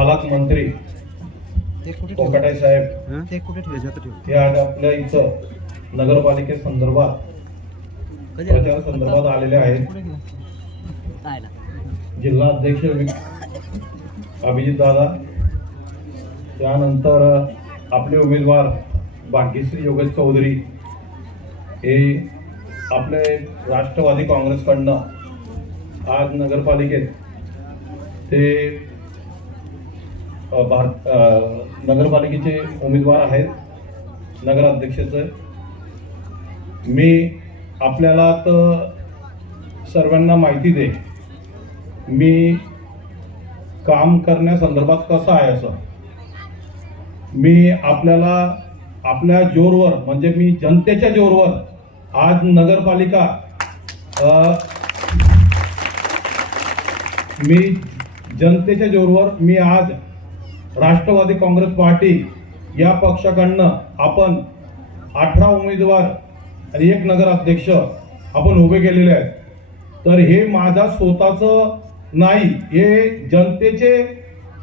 पालकमंत्री कोकाटे साहेब हे आज आपल्या इथं नगरपालिकेसंदर्भात प्रचार संदर्भात आलेले आहेत। जिल्हा अध्यक्ष अभिजित दादा, त्यानंतर आपले उमेदवार भाग्यश्री योगेश चौधरी हे आपले राष्ट्रवादी काँग्रेसकडनं आज नगरपालिकेत ते नगरपालिकेचे उमेदवार आहेत नगराध्यक्षाचे। मी आपल्याला तर सर्वांना माहिती दे मी काम करण्यासंदर्भात कसं आहे असं मी आपल्याला आपल्या जोरवर म्हणजे मी जनतेच्या जोरवर आज नगरपालिका मी जनतेच्या जोरवर मी आज राष्ट्रवादी काँग्रेस पार्टी या पक्षाकडनं आपण 18 उमेदवार आणि 1 नगराध्यक्ष आपण उभे केलेले आहेत। तर हे माझा स्वतःचं नाही, हे जनतेचे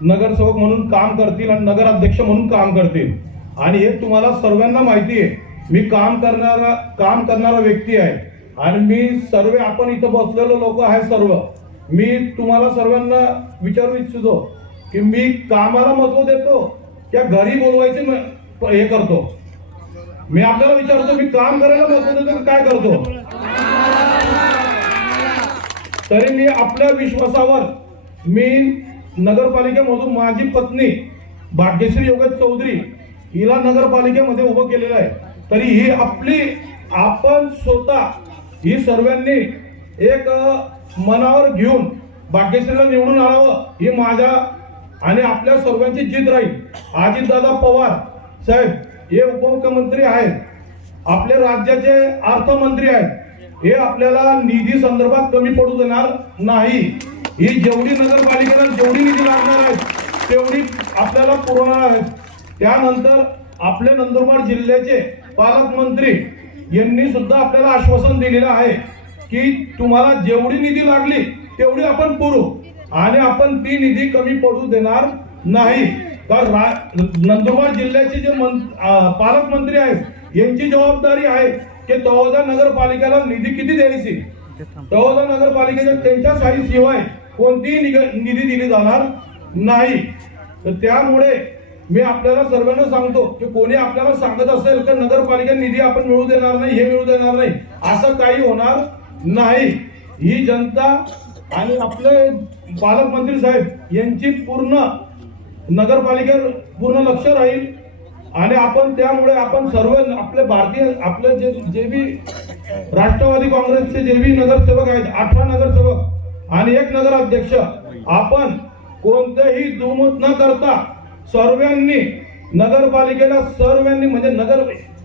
नगरसेवक म्हणून काम करतील आणि नगराध्यक्ष म्हणून काम करतील आणि हे तुम्हाला सर्वांना माहिती आहे। मी काम करणारा व्यक्ती आहे आणि मी सर्व आपण इथं बसलेलो लोक आहे सर्व मी तुम्हाला सर्वांना विचारू इच्छितो की मी कामाला महत्व देतो त्या घरी बोलवायचे हे करतो। मी आपल्याला विचारतो मी काम करायला महत्व देतो काय करतो। तरी मी आपल्या विश्वासावर मी नगरपालिकेमधून माझी पत्नी भाग्यश्री योगेश चौधरी हिला नगरपालिकेमध्ये उभं केलेलं आहे। तरी ही आपली आपण स्वतः ही सर्वांनी एक मनावर घेऊन भाग्यश्रीला निवडून आणावं ही माझ्या आणि आपल्या सर्वांची जिद्द राहील। अजितदादा पवार साहेब हे उपमुख्यमंत्री आहेत, आपल्या राज्याचे अर्थमंत्री आहेत, हे आपल्याला निधी संदर्भात कमी पडू देणार नाही। ही जेवढी नगरपालिकेला जेवढी निधी लागणार आहे तेवढी आपल्याला पुरवणार आहेत। त्यानंतर आपले नंदुरबार जिल्ह्याचे पालकमंत्री यांनी सुद्धा आपल्याला आश्वासन दिलेलं आहे की तुम्हाला जेवढी निधी लागली तेवढी आपण पुरवू आणि आपण ती निधी कमी पडू देणार नाही। तर नंदुरबार जिल्ह्याचे जे पालकमंत्री आहेत यांची जबाबदारी आहे की तळोदा नगरपालिकेला निधी किती द्यायची, तळोदा नगरपालिकेच्या त्यांच्या शिवाय कोणतीही निधी दिली जाणार नाही। तर त्यामुळे मी आपल्याला सर्वांना सांगतो की कोणी आपल्याला सांगत असेल की नगरपालिका निधी आपण मिळू देणार नाही, हे मिळू देणार नाही, असं काही होणार नाही। ही जनता आणि आपले पालकमंत्री साहेब यांची पूर्ण नगरपालिकेवर पूर्ण लक्ष राहील आणि आपण त्यामुळे आपण सर्व आपले भारतीय आपले जे भी राष्ट्रवादी काँग्रेसचे जे भी नगरसेवक आहेत 18 नगरसेवक आणि 1 नगराध्यक्ष आपण कोणतेही दुमत न करता सर्वांनी नगरपालिकेला सर्वांनी म्हणजे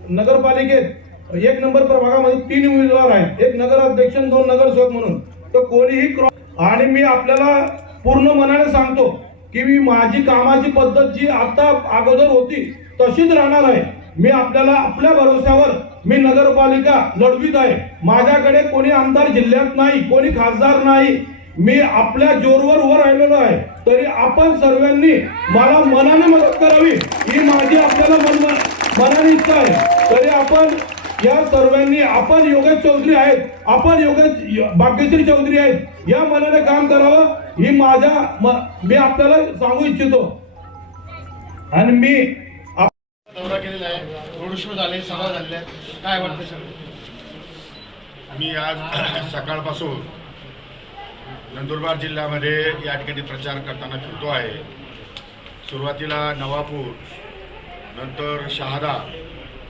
नगरपालिकेत 1 नंबर प्रभागामध्ये 3 उमेदवार आहेत, 1 नगराध्यक्ष 2 नगरसेवक म्हणून। तर कोणीही आणि मी आपल्याला पूर्ण मनाने सांगतो की मी माझी कामाची पद्धत जी आता अगोदर होती तशीच राहणार आहे। मी आपल्याला आपल्या भरोश्यावर मी नगरपालिका लढवित आहे। माझ्याकडे कोणी आमदार जिल्ह्यात नाही, कोणी खासदार नाही, मी आपल्या जोरवर उभं राहिलेलो आहे। तरी आपण सर्वांनी मला मनाने मदत करावी ही माझी आपल्याला मनाने इच्छा आहे। तरी आपण या सर्वांनी आपण योगेश चौधरी आहेत, आपण योगेश भाग्यश्री चौधरी आहेत, या मनाने काम करावं ही मी आपल्याला सांगू इच्छितो। आणि मी दौरा केलेला आहे, रोड शो झाले, सभा झालेल्या काय वाटतं सर? मी आज सकाळपासून नंदुरबार जिल्ह्यामध्ये या ठिकाणी प्रचार करताना फिरतो आहे। सुरुवातीला नवापूर, नंतर शहादा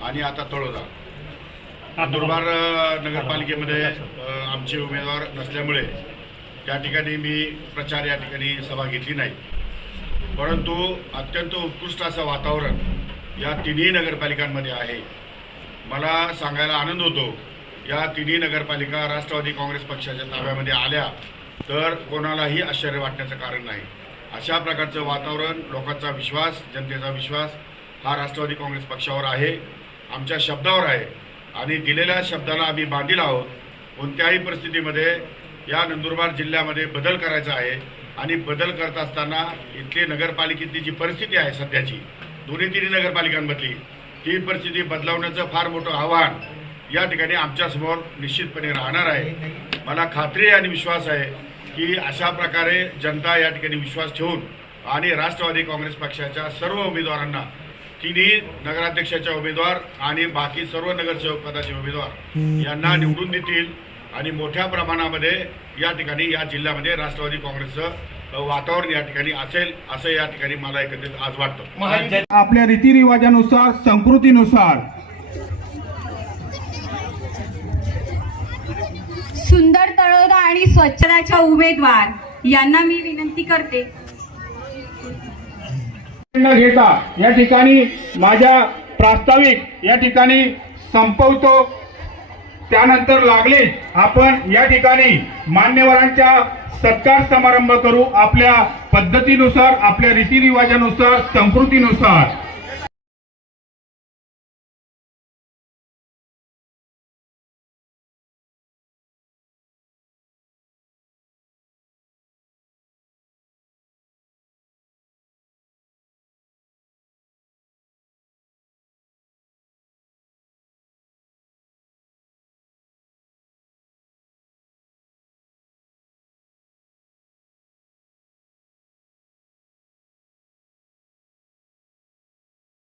आणि आता तळोदा। नंदुरबार नगरपालिकेमध्ये आमचे उमेदवार नसल्यामुळे त्या ठिकाणी मी प्रचार या ठिकाणी सभा घेतली नाही, परंतु अत्यंत उत्कृष्ट असं वातावरण या तिन्ही नगरपालिकांमध्ये आहे। मला सांगायला आनंद होतो या तिन्ही नगरपालिका राष्ट्रवादी काँग्रेस पक्षाच्या ताब्यामध्ये आल्या तर कोणालाही आश्चर्य वाटण्याचं कारण नाही। अशा प्रकारचं वातावरण, लोकांचा विश्वास, जनतेचा विश्वास हा राष्ट्रवादी काँग्रेस पक्षावर आहे, आमच्या शब्दावर आहे आणि दिलेल्या शब्दाला आम्ही बांधील आहोत। कोणत्याही परिस्थितीमध्ये या नंदुरबार जिल्ह्यामध्ये बदल करायचा आहे आणि बदल करत असताना इथली नगरपालिकेतली जी परिस्थिती आहे सध्याची दोन्ही तिन्ही नगरपालिकांमधली ती परिस्थिती बदलवण्याचं फार मोठं आव्हान या ठिकाणी आमच्यासमोर निश्चितपणे राहणार आहे. मला खात्री आणि विश्वास आहे की अशा प्रकारे जनता या ठिकाणी विश्वास ठेवून आणि राष्ट्रवादी काँग्रेस पक्षाच्या सर्व उमेदवारांना तिन्ही नगराध्यक्षाच्या उमेदवार आणि बाकी सर्व नगरसेवक पदाचे उमेदवार यांना निवडून देतील आणि मोठ्या प्रमाणामध्ये या ठिकाणी या जिल्ह्यामध्ये राष्ट्रवादी काँग्रेसचं वातावरण या ठिकाणी असेल असं या ठिकाणी मला एकत्रित आज वाटतं. आपल्या रीतिरिवाजानुसार संस्कृतीनुसार सुंदर तळोदा आणि स्वच्छताच्या उमेदवार यांना मी विनंती करते न घेता या ठिकाणी माझ्या प्रास्ताविक या ठिकाणी संपवतो. त्यानंतर लागले आपण या ठिकाणी मान्यवरांच्या सत्कार समारंभ करू आपल्या पद्धतीनुसार आपल्या रीतिरिवाजानुसार संस्कृतीनुसार.